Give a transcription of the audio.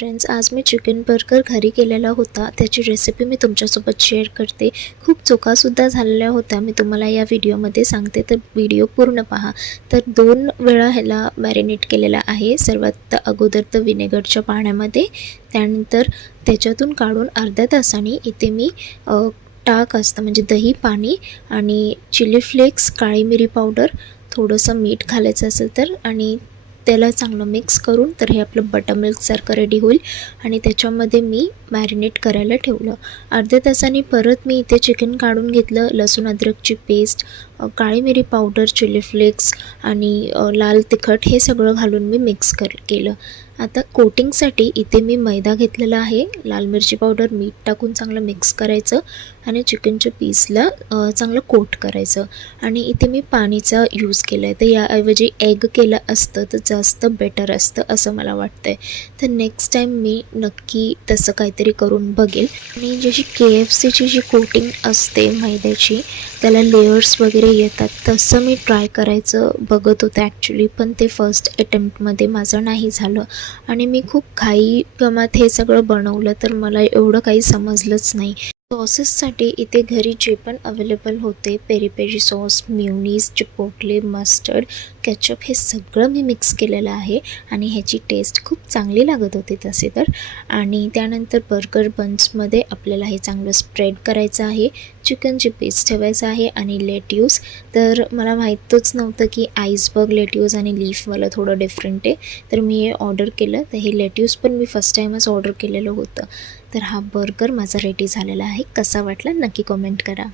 Friends, आज मी chicken burger घरी केलेला होता. त्याची रेसिपी मी तुमच्यासोबत शेअर करते. खूप चुकासुद्धा झालेल्या होत्या, मी तुम्हाला या व्हिडिओमध्ये सांगते, तर व्हिडिओ पूर्ण पहा. तर 2 वेळा ह्याला मॅरिनेट केलेला आहे. सर्वात अगोदर तर विनेगरच्या पाण्यामध्ये, त्यानंतर त्याच्यातून काढून अर्ध्या तासाने इथे मी ताक असतं म्हणजे दही, पाणी आणि चिली फ्लेक्स, काळी मिरी पावडर, थोडंसं मीठ घालायचं असेल तर, आणि त्याला चांगलं मिक्स करून तर हे आपलं बटरमिल्कसारखं रेडी होईल. आणि त्याच्यामध्ये मी मॅरिनेट करायला ठेवलं. अर्ध्या तासाने परत मी इथे चिकन काढून घेतलं. लसूण अद्रकची पेस्ट, काळी मिरी पावडर, चिली फ्लेक्स आणि लाल तिखट हे सगळं घालून मी मिक्स केलं. आता कोटिंगसाठी इथे मी मैदा घेतलेला आहे. लाल मिरची पावडर, मीठ टाकून चांगलं मिक्स करायचं आणि चिकनच्या पीसला चांगलं कोट करायचं. आणि इथे मी पाणीचा यूज केला आहे. तर याऐवजी एग केलं असतं तर जास्त बेटर असतं असं मला वाटतं आहे. तर नेक्स्ट टाईम मी नक्की तसं काहीतरी करून बघेल. आणि जशी KFCची जी कोटिंग असते मैद्याची, त्याला लेयर्स वगैरे येतात, तसं मी ट्राय करायचं बघत होते ॲक्च्युली, पण ते फर्स्ट अटेम्प्टमध्ये माझं नाही झालं. आणि मी खूप घाईगमात हे सगळं बनवलं, तर मला एवढं काही समजलंच नाही. सॉसेससाठी इथे घरी जे पण अवेलेबल होते, peri peri sauce, mayonnaise, chipotle, mustard, ketchup, हे सगळं मी मिक्स केलेलं आहे. आणि ह्याची टेस्ट खूप चांगली लागत होती तसे तर. आणि त्यानंतर बर्गर बन्समध्ये आपल्याला हे चांगलं स्प्रेड करायचं आहे. चिकनची पीस ठेवायचं आहे आणि लेट्यूस. तर मला माहीतच नव्हतं की आईसबर्ग लेट्यूस आणि लीफवालं थोडं डिफरंट आहे, तर मी हे ऑर्डर केलं. तर हे लेट्यूस पण मी फर्स्ट टाईमच ऑर्डर केलेलं होतं. तर हा बर्गर माझा रेडी झालेला आहे. कसा वाटला नक्की कमेंट करा.